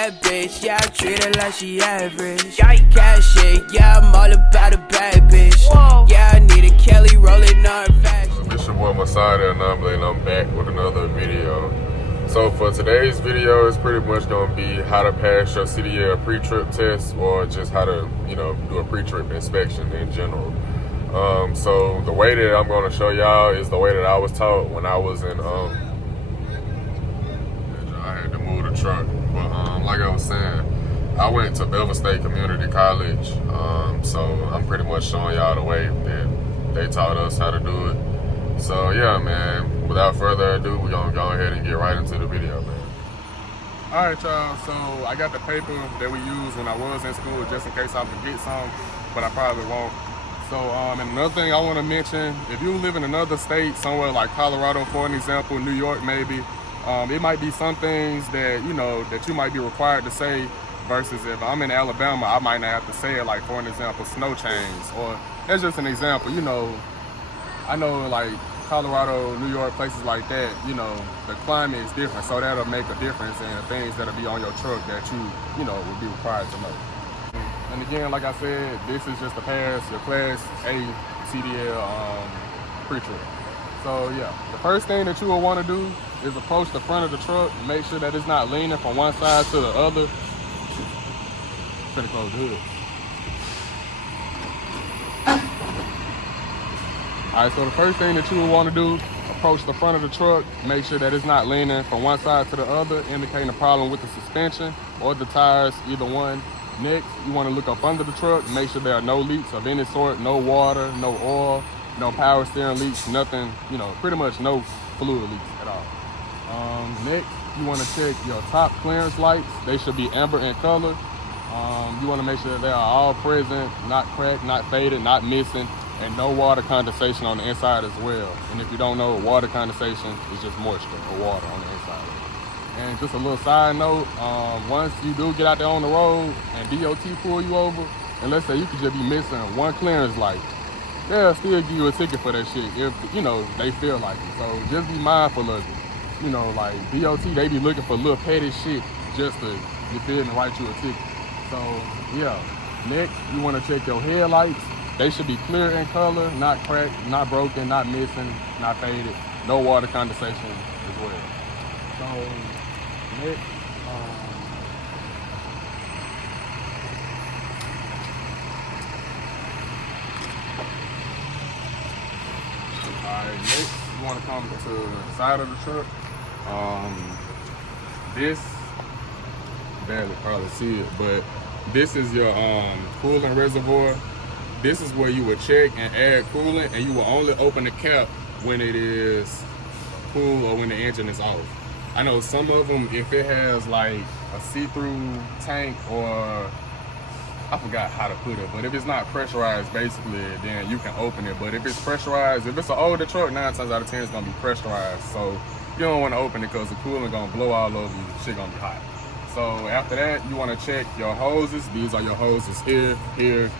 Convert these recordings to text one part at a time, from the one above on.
bad bitch, yeah, I treat her like she average. Cash shit, yeah, I'm all about a bad bitch. Yeah, I need a Kelly rolling on her fashion. It's your boy Masada and I'm back with another video. So for today's video, it's pretty much gonna be how to pass your CDL pre-trip test, or just how to, do a pre-trip inspection in general. So the way that I'm gonna show y'all is the way that I was taught when I was in, I had to move the truck. But like I was saying, I went to Belva State Community College. So I'm pretty much showing y'all the way that they taught us how to do it. So yeah, man, without further ado, we're gonna go ahead and get right into the video, man. All right, y'all, so I got the paper that we used when I was in school, just in case I forget some, but I probably won't. So, and another thing I wanna mention, if you live in another state, somewhere like Colorado, for an example, New York maybe, it might be some things that, that you might be required to say, versus if I'm in Alabama, I might not have to say it, like, for an example, snow chains, or that's just an example, I know, like, Colorado, New York, places like that, the climate is different, so that'll make a difference in the things that'll be on your truck that you would be required to know. And again, like I said, this is just to pass your Class A CDL pre-trip. So yeah, the first thing that you will want to do is approach the front of the truck, make sure that it's not leaning from one side to the other. Pretty close to the hood. Alright, so the first thing that you will want to do, approach the front of the truck, make sure that it's not leaning from one side to the other, indicating a problem with the suspension or the tires, either one. Next, you want to look up under the truck, make sure there are no leaks of any sort, no water, no oil, no power steering leaks, nothing, pretty much no fluid leaks at all. Next, you want to check your top clearance lights. They should be amber in color. You want to make sure that they are all present, not cracked, not faded, not missing, and no water condensation on the inside as well. And if you don't know, water condensation is just moisture or water on the inside. And just a little side note, once you do get out there on the road and DOT pull you over, and let's say you could just be missing one clearance light, they'll still give you a ticket for that shit if, they feel like it. So just be mindful of it. Like DOT, they be looking for little petty shit just to, you feel me, write you a ticket. So yeah, next you want to check your headlights. They should be clear in color, not cracked, not broken, not missing, not faded, no water condensation as well. So next, next you want to come to the side of the truck. This, barely probably see it, but this is your coolant reservoir. This is where you would check and add coolant, and you will only open the cap when it is cool or when the engine is off. I know some of them, if it has like a see-through tank, or I forgot how to put it, but if it's not pressurized, basically, then you can open it. But if it's pressurized, if it's an older truck, 9 times out of 10 it's gonna be pressurized. So you don't want to open it because the coolant gonna blow all over you. Shit gonna be hot. So after that, you want to check your hoses. These are your hoses here, and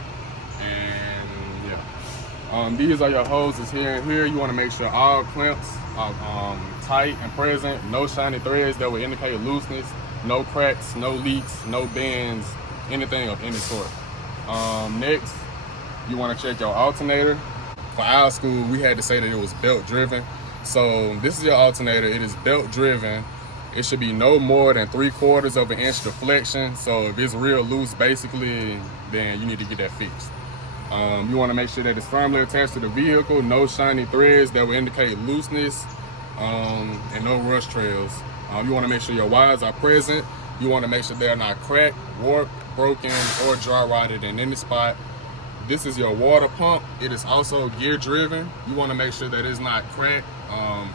yeah. These are your hoses here and here. You want to make sure all clamps are tight and present. No shiny threads that will indicate looseness. No cracks, no leaks, no bends, anything of any sort. Next, you want to check your alternator. For our school, we had to say that it was belt driven. So this is your alternator. It is belt driven. It should be no more than 3/4 of an inch deflection. So if it's real loose, basically, then you need to get that fixed. You want to make sure that it's firmly attached to the vehicle. No shiny threads that will indicate looseness, and no rust trails. You want to make sure your wires are present. You want to make sure they're not cracked, warped, broken, or dry rotted in any spot. This is your water pump. It is also gear driven. You want to make sure that it's not cracked,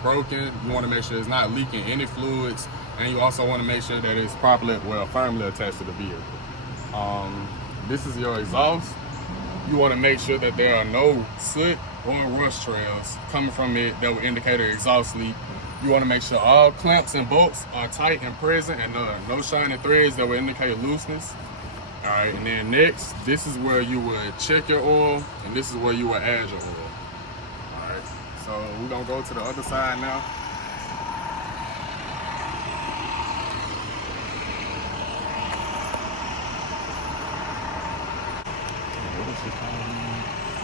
broken. You want to make sure it's not leaking any fluids, and you also want to make sure that it's properly, firmly attached to the vehicle. This is your exhaust. You want to make sure that there are no soot or rust trails coming from it that will indicate an exhaust leak. You want to make sure all clamps and bolts are tight and present, and no shiny threads that will indicate looseness. All right, and then next, this is where you would check your oil, and this is where you would add your oil. All right, so we're gonna go to the other side now.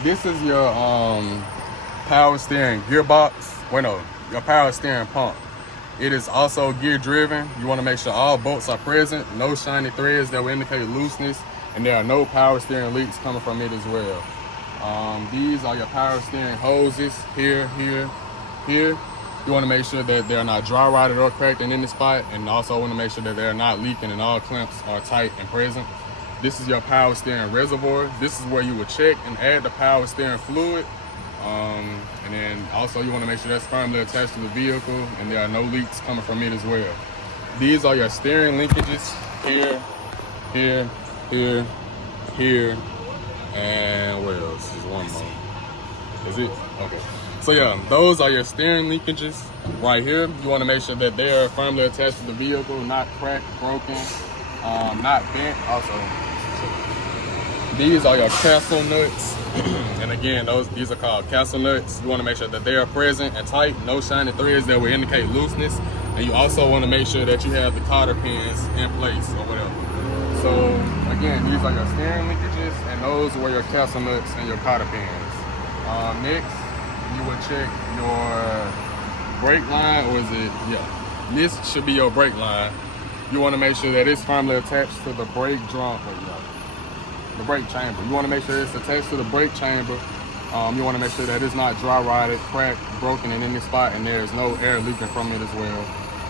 This is your power steering gearbox. Well, no, your power steering pump. It is also gear driven. You want to make sure all bolts are present, no shiny threads that will indicate looseness, and there are no power steering leaks coming from it as well. These are your power steering hoses here. You want to make sure that they're not dry rotted or cracked in any spot, and also want to make sure that they're not leaking and all clamps are tight and present. This is your power steering reservoir. This is where you would check and add the power steering fluid. And then also you want to make sure that's firmly attached to the vehicle and there are no leaks coming from it as well. These are your steering linkages here, and what else? There's one more. Is it? Okay. So yeah, those are your steering linkages right here. You want to make sure that they are firmly attached to the vehicle, not cracked, broken, not bent. Also, these are your castle nuts. And again, these are called castle nuts. You want to make sure that they are present and tight, no shiny threads that will indicate looseness. And you also want to make sure that you have the cotter pins in place or whatever. So again, these are your steering linkages, and those were your castle nuts and your cotter pins. Next, you would check your brake line, or is it, yeah, this should be your brake line. You want to make sure that it's firmly attached to the brake drum, the brake chamber. You want to make sure it's attached to the brake chamber. You want to make sure that it's not dry rotted, cracked, broken in any spot, and there's no air leaking from it as well.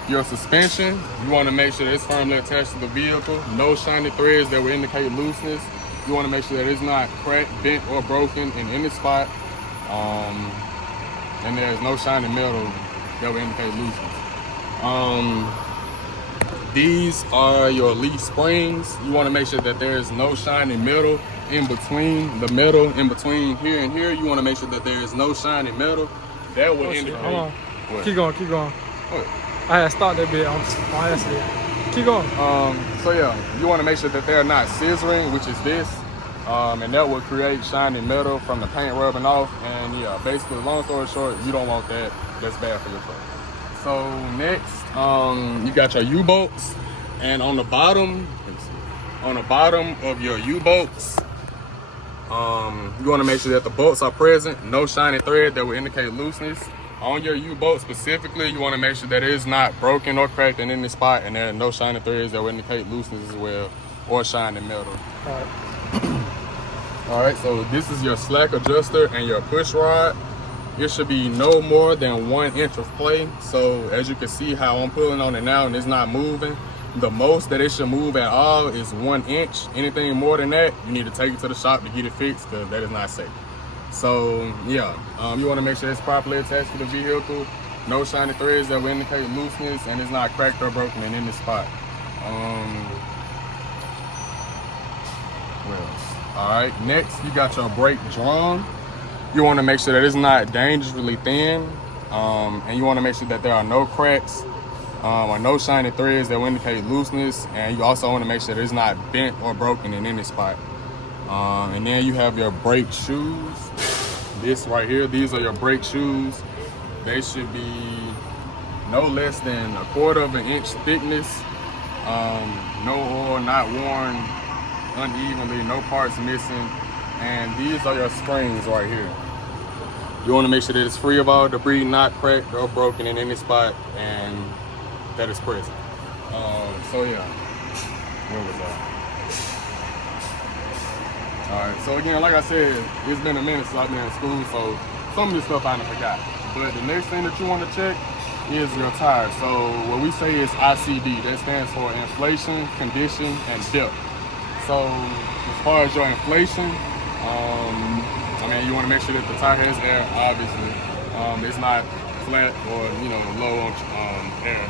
Your suspension, you want to make sure that it's firmly attached to the vehicle, no shiny threads that will indicate looseness. You want to make sure that it's not cracked, bent, or broken in any spot. And there's no shiny metal that will indicate looseness. These are your leaf springs. You want to make sure that there's no shiny metal in between the metal in between here and here. You want to make sure that there is no shiny metal that will indicate. Hold on. What? Keep going. What? I had to start that bit on accident. Keep going. So yeah, you want to make sure that they're not scissoring, which is this. And that will create shiny metal from the paint rubbing off. And yeah, basically, long story short, you don't want that. That's bad for your truck. So next, you got your U-bolts, and on the bottom of your U-bolts, you want to make sure that the bolts are present, no shiny thread that will indicate looseness. On your U-bolt specifically, you want to make sure that it is not broken or cracked in any spot, and there are no shiny threads that will indicate looseness as well, or shiny metal. All right. All right, so this is your slack adjuster and your push rod. It should be no more than 1 inch of play. So as you can see how I'm pulling on it now and it's not moving, the most that it should move at all is 1 inch. Anything more than that, you need to take it to the shop to get it fixed, because that is not safe. So yeah, you want to make sure it's properly attached to the vehicle, no shiny threads that will indicate looseness, and it's not cracked or broken in any spot. What else? All right, next you got your brake drum. You want to make sure that it's not dangerously thin, and you want to make sure that there are no cracks or no shiny threads that will indicate looseness, and you also want to make sure that it's not bent or broken in any spot. And then you have your brake shoes. This right here, these are your brake shoes. They should be no less than 1/4 inch thickness, no oil, not worn unevenly, no parts missing. And these are your springs right here. You want to make sure that it's free of all debris, not cracked or broken in any spot, and that is present. So yeah, where was I? All right, so again, like I said, it's been a minute since I've been in school, so some of this stuff I done forgot. But the next thing that you want to check is your tires. So what we say is ICD, that stands for inflation, condition, and depth. So as far as your inflation, I mean, you want to make sure that the tire has air, obviously. It's not flat or, low on air.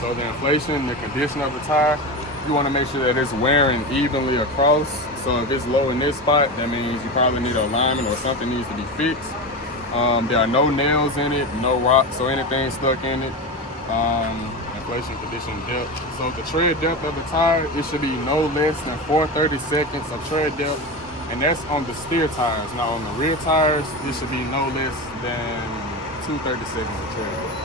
So the inflation, the condition of the tire, you want to make sure that it's wearing evenly across. So if it's low in this spot, that means you probably need an alignment or something needs to be fixed. There are no nails in it, no rocks or anything stuck in it. Inflation, condition, depth. So the tread depth of the tire, it should be no less than 4/32 of tread depth, and that's on the steer tires. Now on the rear tires, it should be no less than 2/32 of tread depth.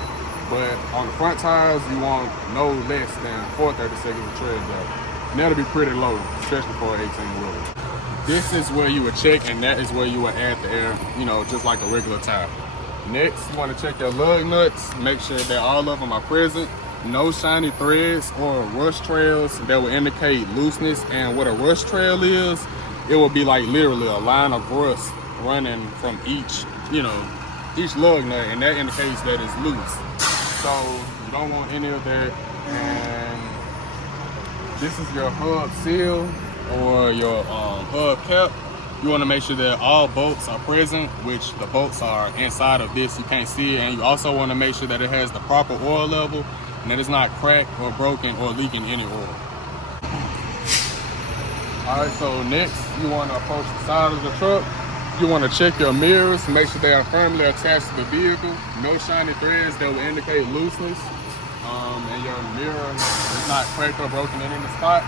But on the front tires, you want no less than 4/32 of tread depth. And that'll be pretty low, especially for an 18-wheeler. this is where you would check, and that is where you would add the air, you know, just like a regular tire. Next, you want to check your lug nuts. Make sure that all of them are present. No shiny threads or rust trails that will indicate looseness. And what a rust trail is, it will be like literally a line of rust running from each, you know, each lug nut, and that indicates that it's loose. So you don't want any of that. And this is your hub seal or your hub cap. You want to make sure that all bolts are present, which the bolts are inside of this. You can't see it. And you also want to make sure that it has the proper oil level and that it's not cracked or broken or leaking any oil. All right, so next you want to approach the side of the truck. You want to check your mirrors, make sure they are firmly attached to the vehicle. No shiny threads that will indicate looseness. And your mirror is not cracked or broken in any spot.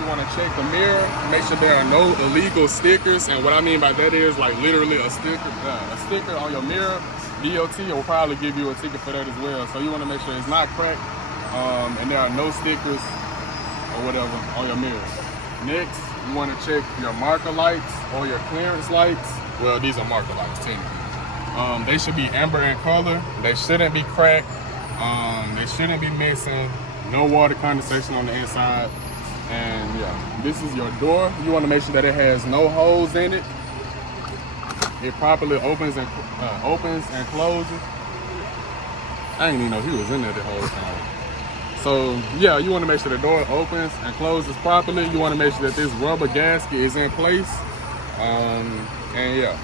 You want to check the mirror, make sure there are no illegal stickers. And what I mean by that is like literally a sticker on your mirror. DOT will probably give you a ticket for that as well. So you want to make sure it's not cracked and there are no stickers or whatever on your mirror. Next, you want to check your marker lights or your clearance lights. Well, these are marker lights technically. They should be amber in color. They shouldn't be cracked. They shouldn't be missing. No water condensation on the inside. And yeah, this is your door. You want to make sure that it has no holes in it. It properly opens and closes. I didn't even know he was in there the whole time. So yeah, you want to make sure the door opens and closes properly. You want to make sure that this rubber gasket is in place. And yeah.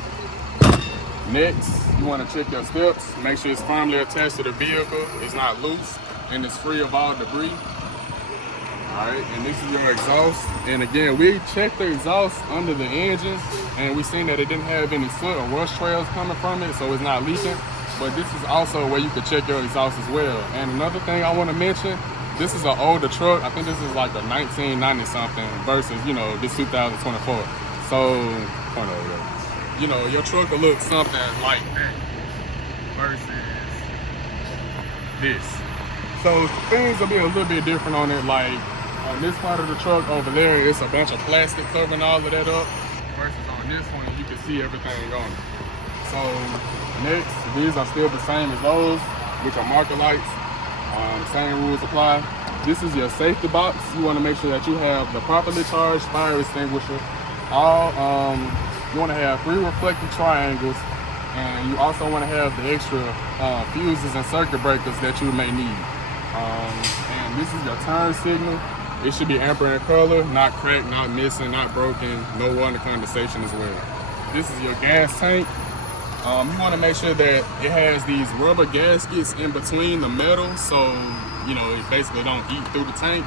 Next, you want to check your steps. Make sure it's firmly attached to the vehicle. It's not loose and it's free of all debris. All right, and this is your exhaust. And again, we checked the exhaust under the engine and we seen that it didn't have any soot or rust trails coming from it, so it's not leaking. But this is also where you can check your exhaust as well. And another thing I want to mention, this is an older truck. I think this is like a 1990 something versus, you know, this 2024. So, you know, your truck will look something like that versus this. So things will be a little bit different on it. Like on this part of the truck over there, it's a bunch of plastic covering all of that up. Versus on this one, you can see everything on it. So next, these are still the same as those, which are marker lights. Same rules apply. This is your safety box. You want to make sure that you have the properly charged fire extinguisher. You want to have 3 reflective triangles, and you also want to have the extra fuses and circuit breakers that you may need. And this is your turn signal. It should be amber in color, not cracked, not missing, not broken, no water condensation as well. This is your gas tank. You want to make sure that it has these rubber gaskets in between the metal, so you know it basically don't eat through the tank.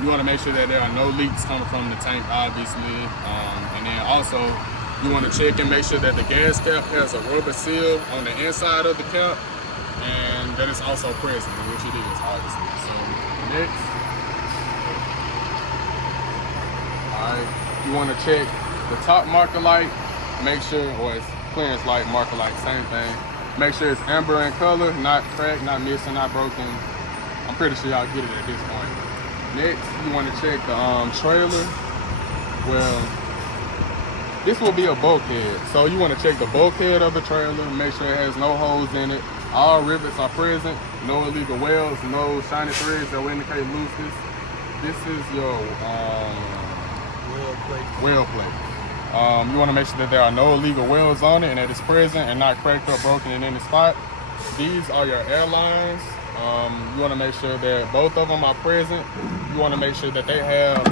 You want to make sure that there are no leaks coming from the tank, obviously. And then also, you want to check and make sure that the gas cap has a rubber seal on the inside of the cap, and that it's also present, which it is, obviously. So next, all right, you want to check the top marker light, make sure, or it's clearance light, marker light, same thing. Make sure it's amber in color, not cracked, not missing, not broken. I'm pretty sure y'all get it at this point. Next, you want to check the trailer. Well, this will be a bulkhead. So you want to check the bulkhead of the trailer, make sure it has no holes in it. All rivets are present, no illegal welds, no shiny threads that will indicate looseness. This is your weld plate. You want to make sure that there are no illegal welds on it and that it's present and not cracked or broken in any spot. These are your airlines. You want to make sure that both of them are present. You want to make sure that they have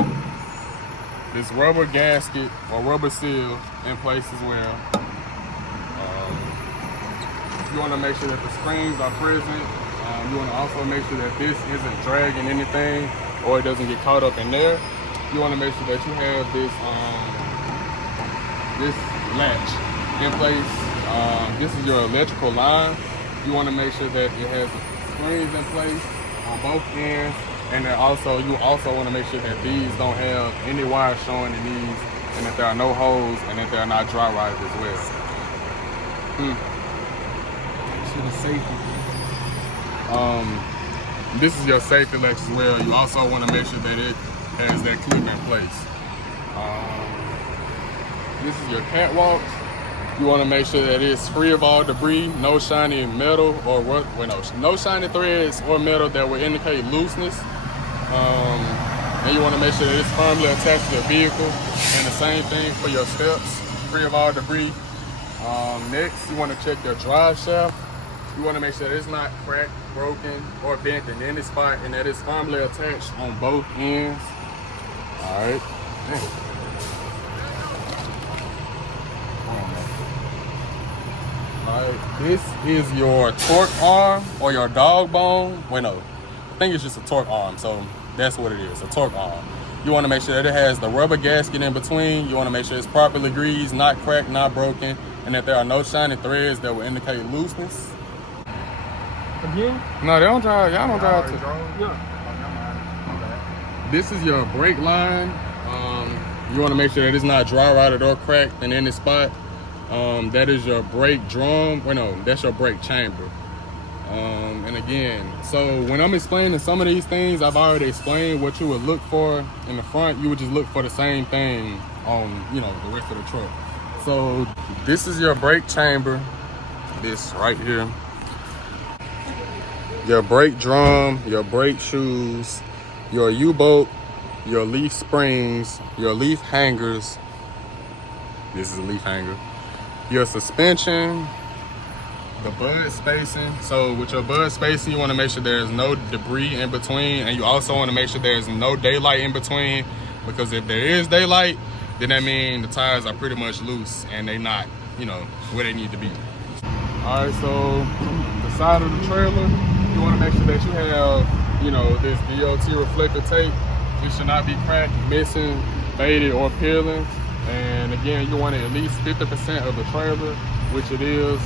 this rubber gasket or rubber seal in place as well. You want to make sure that the springs are present. You want to also make sure that this isn't dragging anything or it doesn't get caught up in there. You want to make sure that you have this this latch in place. This is your electrical line. You want to make sure that it has the springs in place on both ends, and then also you also want to make sure that these don't have any wires showing in these, and that there are no holes, and that they are not dry rotted as well. This is your safety latch as well. You also want to make sure that it has that clip in place. This is your catwalk. You want to make sure that it's free of all debris, no shiny metal or no shiny threads or metal that will indicate looseness. And you want to make sure that it's firmly attached to the vehicle. And the same thing for your steps, free of all debris. Next, you want to check your drive shaft. You want to make sure that it's not cracked, broken, or bent in any spot, and that it's firmly attached on both ends. All right. Alright, this is your torque arm or your dog bone. Wait, no, I think it's just a torque arm, so that's what it is, a torque arm. You want to make sure that it has the rubber gasket in between. You want to make sure it's properly greased, not cracked, not broken, and that there are no shiny threads that will indicate looseness. Again? No, they don't drive. Y'all don't drive. Yeah. This is your brake line. You want to make sure that it's not dry rotted or cracked in any spot. That is your brake drum. Well, no, that's your brake chamber. And again, so when I'm explaining some of these things, I've already explained what you would look for in the front. You would just look for the same thing on, the rest of the truck. So this is your brake chamber. This right here. Your brake drum, your brake shoes, your U-bolt, your leaf springs, your leaf hangers. This is a leaf hanger. Your suspension, the bud spacing. So with your bud spacing, you want to make sure there's no debris in between, and you also want to make sure there's no daylight in between, because if there is daylight, then that means the tires are pretty much loose and they not, where they need to be. All right, so the side of the trailer, you want to make sure that you have, this DOT reflector tape. It should not be cracked, missing, faded, or peeling. And again, you want it at least 50% of the trailer, which it is.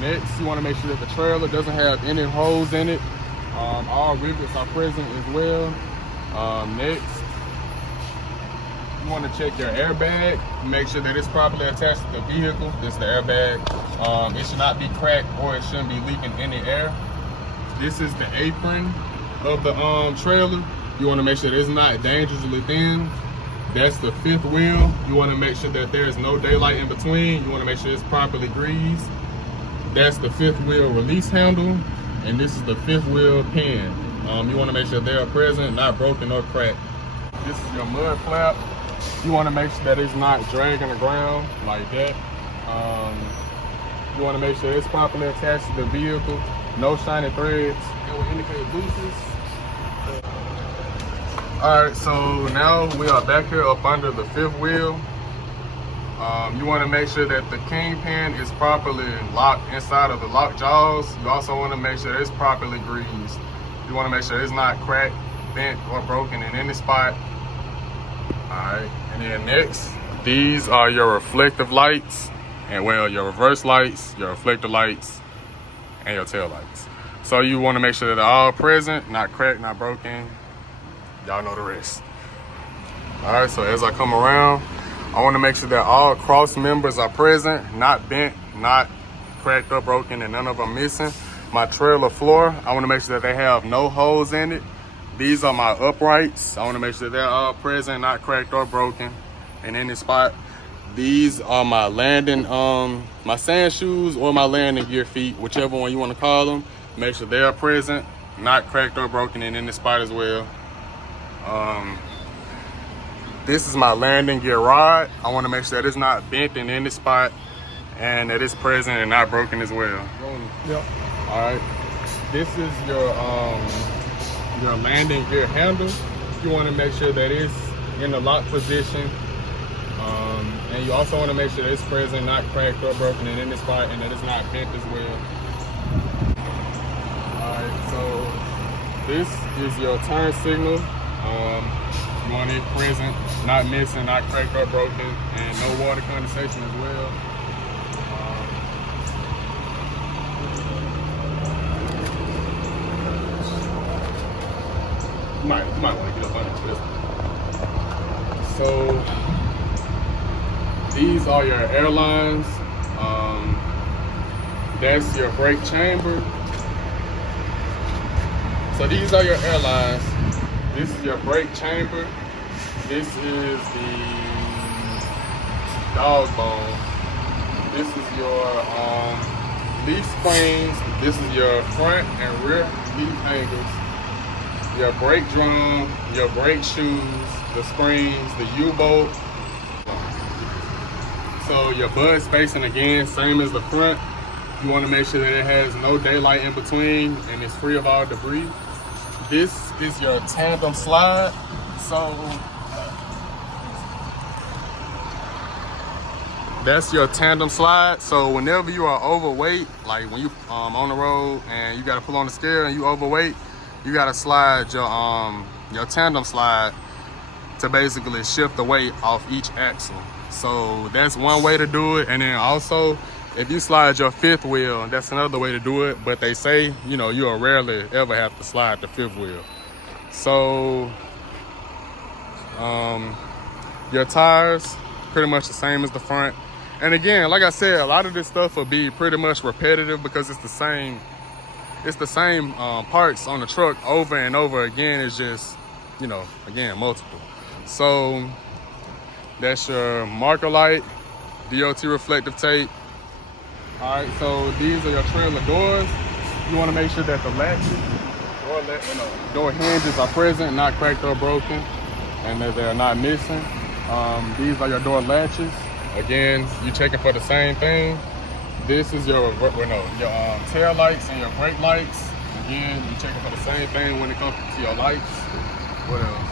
Next, you want to make sure that the trailer doesn't have any holes in it. All rivets are present as well. Next, you want to check your airbag. Make sure that it's properly attached to the vehicle. This is the airbag. It should not be cracked, or it shouldn't be leaking any air. This is the apron of the trailer. You want to make sure that it's not dangerously thin. That's the fifth wheel. You want to make sure that there's no daylight in between. You want to make sure it's properly greased. That's the fifth wheel release handle. And this is the fifth wheel pin. You want to make sure they're present, not broken or cracked. This is your mud flap. You want to make sure that it's not dragging the ground like that. You want to make sure it's properly attached to the vehicle. No shiny threads that will indicate looseness. Alright, so now we are back here up under the fifth wheel. You want to make sure that the kingpin is properly locked inside of the lock jaws. You also want to make sure it's properly greased. You want to make sure it's not cracked, bent, or broken in any spot. Alright, and then next, these are your reflective lights, and your reverse lights, your reflector lights, and your tail lights. So you want to make sure that they're all present, not cracked, not broken. Y'all know the rest. All right, so as I come around, I want to make sure that all cross members are present, not bent, not cracked or broken, and none of them missing. My trailer floor, I want to make sure that they have no holes in it. These are my uprights. I want to make sure they're all present, not cracked or broken in any spot. These are my landing, my sand shoes or my landing gear feet, whichever one you want to call them. Make sure they're present, not cracked or broken in any spot as well. This is my landing gear rod. I want to make sure that it's not bent in any spot and that it's present and not broken as well. Yep. All right. This is your landing gear handle. You want to make sure that it's in the lock position. And you also want to make sure that it's present, not cracked or broken in any spot, and that it's not bent as well. All right. So this is your turn signal. You want it present, not missing, not cracked or broken, and no water condensation as well. You might want to get up under this. So these are your airlines. That's your brake chamber. So these are your airlines. This is your brake chamber. This is the dog bone. This is your leaf springs. This is your front and rear leaf hangers. Your brake drum, your brake shoes, the springs, the U-bolt. So your bud spacing, again, same as the front. You want to make sure that it has no daylight in between and it's free of all debris. This is your tandem slide. So that's your tandem slide. So whenever you are overweight, like when you on the road and you got to pull on the scale and you overweight, you got to slide your tandem slide to basically shift the weight off each axle. So that's one way to do it. And then also, if you slide your fifth wheel, that's another way to do it. But they say, you know, you'll rarely ever have to slide the fifth wheel. So your tires, pretty much the same as the front. And again, like I said, a lot of this stuff will be pretty much repetitive because it's the same parts on the truck over and over again. It's just, you know, again, multiple. So that's your marker light, DOT reflective tape. All right, so these are your trailer doors. You want to make sure that the latches, door hinges are present, not cracked or broken, and that they're not missing. These are your door latches. Again, you're checking for the same thing. This is your tail lights and your brake lights. Again, you're checking for the same thing when it comes to your lights. What else?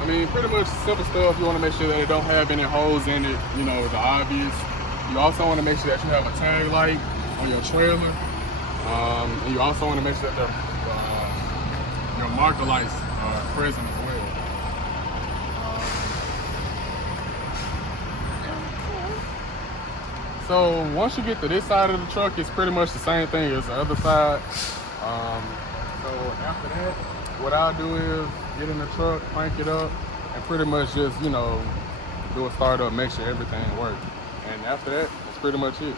I mean, pretty much simple stuff. You want to make sure that it don't have any holes in it, you know, the obvious. You also want to make sure that you have a tag light on your trailer. And you also want to make sure that your marker lights are present as well. So once you get to this side of the truck, it's pretty much the same thing as the other side. So after that, what I'll do is get in the truck, crank it up, and pretty much just, you know, do a startup, make sure everything works. And after that, that's pretty much it.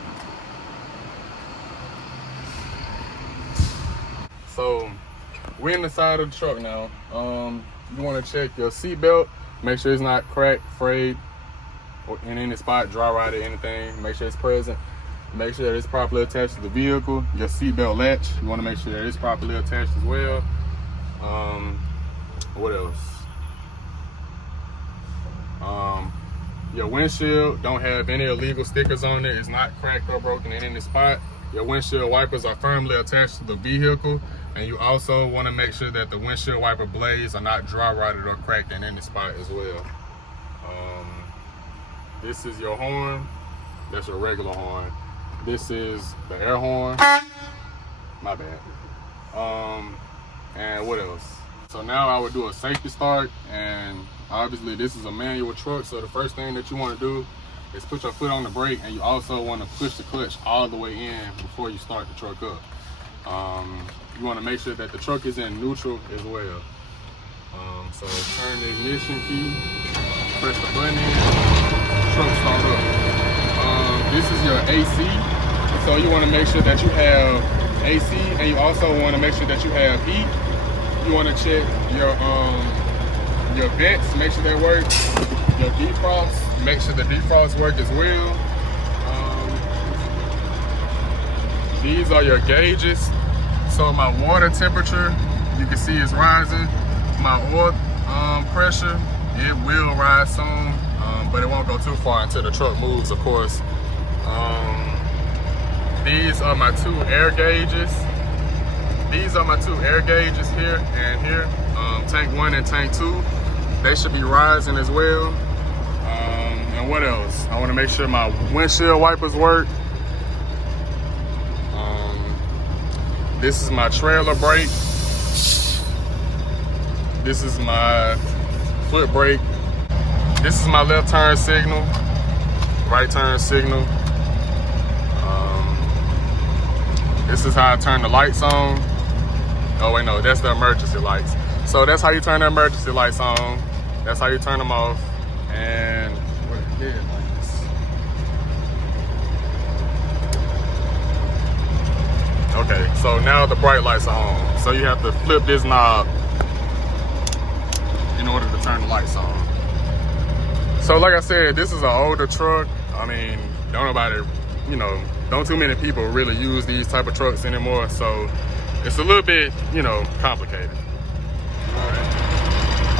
So we're in the side of the truck now. You want to check your seat belt, make sure it's not cracked, frayed, or in any spot, dry rotted, anything. Make sure it's present. Make sure that it's properly attached to the vehicle. Your seat belt latch, you want to make sure that it's properly attached as well. What else? Your windshield don't have any illegal stickers on it. It's not cracked or broken in any spot. Your windshield wipers are firmly attached to the vehicle, and you also want to make sure that the windshield wiper blades are not dry rotted or cracked in any spot as well. This is your horn. That's your regular horn. This is the air horn. My bad. And what else? So now I would do a safety start, and obviously this is a manual truck, so the first thing that you want to do is put your foot on the brake, and you also want to push the clutch all the way in before you start the truck up. You want to make sure that the truck is in neutral as well. So turn the ignition key, press the button in, truck start up. This is your AC, so you want to make sure that you have AC, and you also want to make sure that you have heat. You want to check your vents, make sure they work. Your defrost, make sure the defrost work as well. These are your gauges. So my water temperature, you can see is rising. My oil pressure, it will rise soon, but it won't go too far until the truck moves, of course. These are my two air gauges. These are my two air gauges here and here, tank 1 and tank 2. They should be rising as well. And what else? I want to make sure my windshield wipers work. This is my trailer brake. This is my foot brake. This is my left turn signal, right turn signal. This is how I turn the lights on. Oh wait, no, that's the emergency lights. So that's how you turn the emergency lights on. That's how you turn them off. And what headlights? Okay, so now the bright lights are on. So you have to flip this knob in order to turn the lights on. So like I said, this is an older truck. I mean, don't too many people really use these type of trucks anymore. So it's a little bit, complicated. All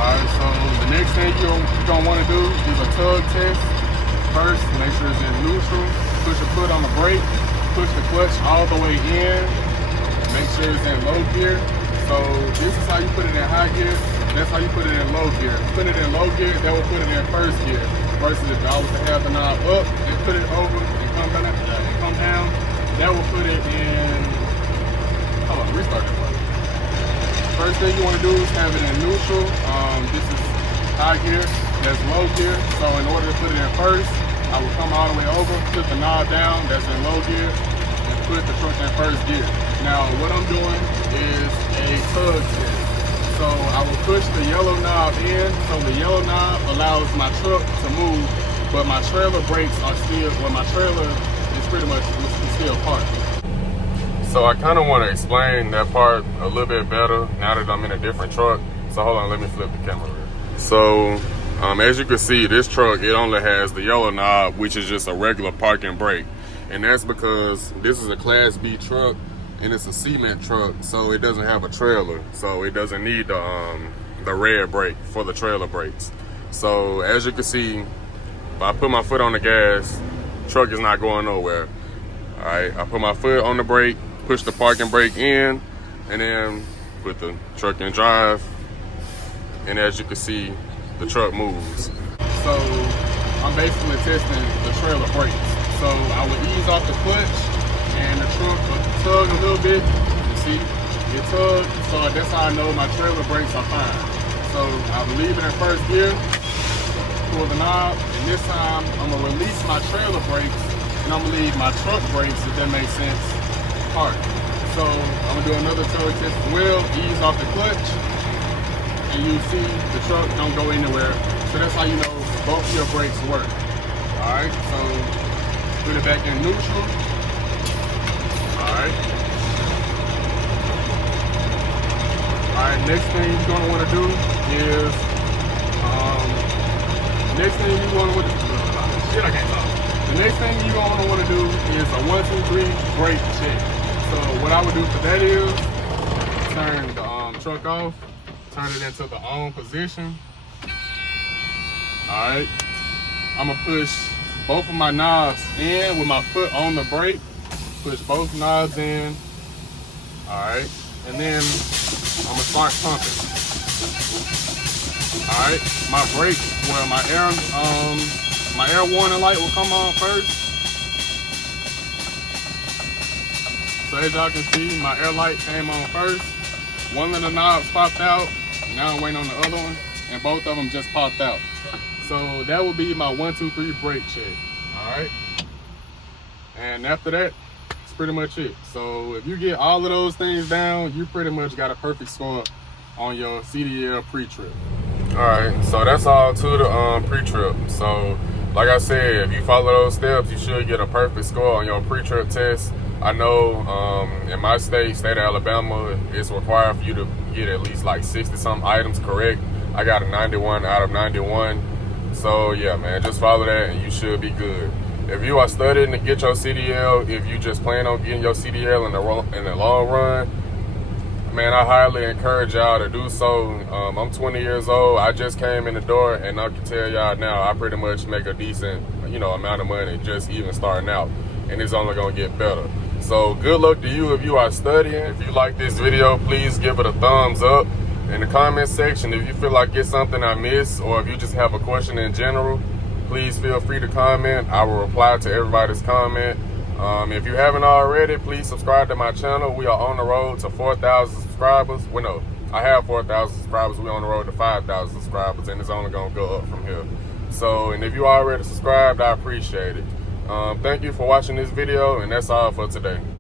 right, so the next thing you're gonna want to do is a tug test. First, make sure it's in neutral. Push your foot on the brake. Push the clutch all the way in. Make sure it's in low gear. So this is how you put it in high gear. That's how you put it in low gear. Put it in low gear, that will put it in first gear. Versus if I was to have the knob up and put it over and come down, that will put it in. Hold on, restart that part. First thing you want to do is have it in neutral. This is high gear, that's low gear. So in order to put it in first, I will come all the way over, put the knob down, that's in low gear, and put the truck in first gear. Now what I'm doing is a tug test. So I will push the yellow knob in, so the yellow knob allows my truck to move, but my trailer brakes are still, my trailer is pretty much still parked. So I kind of want to explain that part a little bit better now that I'm in a different truck. So hold on, let me flip the camera. So as you can see, this truck, it only has the yellow knob, which is just a regular parking brake. And that's because this is a Class B truck and it's a cement truck, so it doesn't have a trailer. So it doesn't need the red brake for the trailer brakes. So as you can see, if I put my foot on the gas, truck is not going nowhere. All right, I put my foot on the brake, push the parking brake in, and then put the truck in drive. And as you can see, the truck moves. So I'm basically testing the trailer brakes. So I would ease off the clutch and the truck will tug a little bit. You see, it tugs. So that's how I know my trailer brakes are fine. So I will leave it in first gear, pull the knob, and this time I'm gonna release my trailer brakes and I'm gonna leave my truck brakes, if that makes sense, parked. So I'm gonna do another tug test as well, ease off the clutch, and you see the truck don't go anywhere. So that's how you know both of your brakes work. All right, so put it back in neutral. All right. All right, next thing you're gonna wanna do is, the next thing you're gonna wanna do is a 1, 2, 3 brake check. So what I would do for that is turn the truck off, turn it into the on position. All right, I'm gonna push both of my knobs in with my foot on the brake. Push both knobs in. All right, and then I'm gonna start pumping. All right, my brake, well, my air warning light will come on first. So as y'all can see, my air light came on first. One of the knobs popped out. Now I'm waiting on the other one, and both of them just popped out. So that would be my 1, 2, 3 brake check. All right, and after that, it's pretty much it. So if you get all of those things down, you pretty much got a perfect score on your CDL pre-trip. All right, so that's all to the pre-trip. So like I said, if you follow those steps, you should get a perfect score on your pre-trip test. I know in my state of Alabama, it's required for you to get at least like 60-something items correct. I got a 91 out of 91. So yeah, man, just follow that and you should be good. If you are studying to get your CDL, if you just plan on getting your CDL in the long run, man, I highly encourage y'all to do so. I'm 20 years old. I just came in the door, and I can tell y'all now, I pretty much make a decent, amount of money just even starting out, and it's only gonna get better. So good luck to you if you are studying. If you like this video, please give it a thumbs up. In the comment section, if you feel like it's something I missed, or if you just have a question in general, please feel free to comment. I will reply to everybody's comment. If you haven't already, please subscribe to my channel. We are on the road to 4,000 subscribers. Well, no, I have 4,000 subscribers. We're on the road to 5,000 subscribers, and it's only gonna go up from here. So, and if you already subscribed, I appreciate it. Thank you for watching this video, and that's all for today.